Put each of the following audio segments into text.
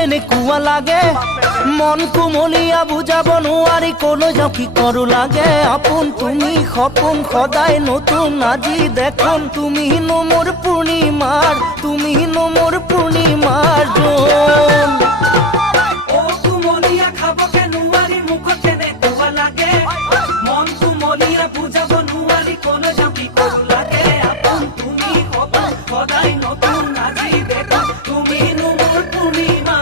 কেনেকুৱা লাগে মন কুমলীয়া বুজাব নোৱাৰি কলৈ যাওঁ কি কৰো লাগে আপোন তুমি সপোন সদায় নতুন আজি দেখোন তুমিনো মোৰ পূৰ্ণিমাৰ জোন ও কুমলীয়া খাবকে নোৱাৰি মুখত কেনেকুৱা লাগে মন কুমলীয়া বুজাব নোৱাৰি কলৈ যাওঁ কি কৰো লাগে আপোন তুমি সপোন সদায় নতুন আজি দেখোন তুমিনো মোৰ পূৰ্ণিমা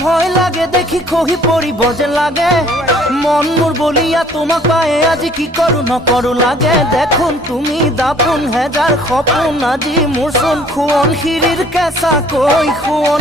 ভয় লাগে দেখি খহি পৰিব যেন লাগে মন মোৰ বলিয়া তোমাক পায়ে আজি কি কৰো নকৰো লাগে দেখোন তুমি দাপোন হেজাৰ সপোন আজি মোৰ চোন সোৱণশিৰিৰ কেঁচা কৈ সোণ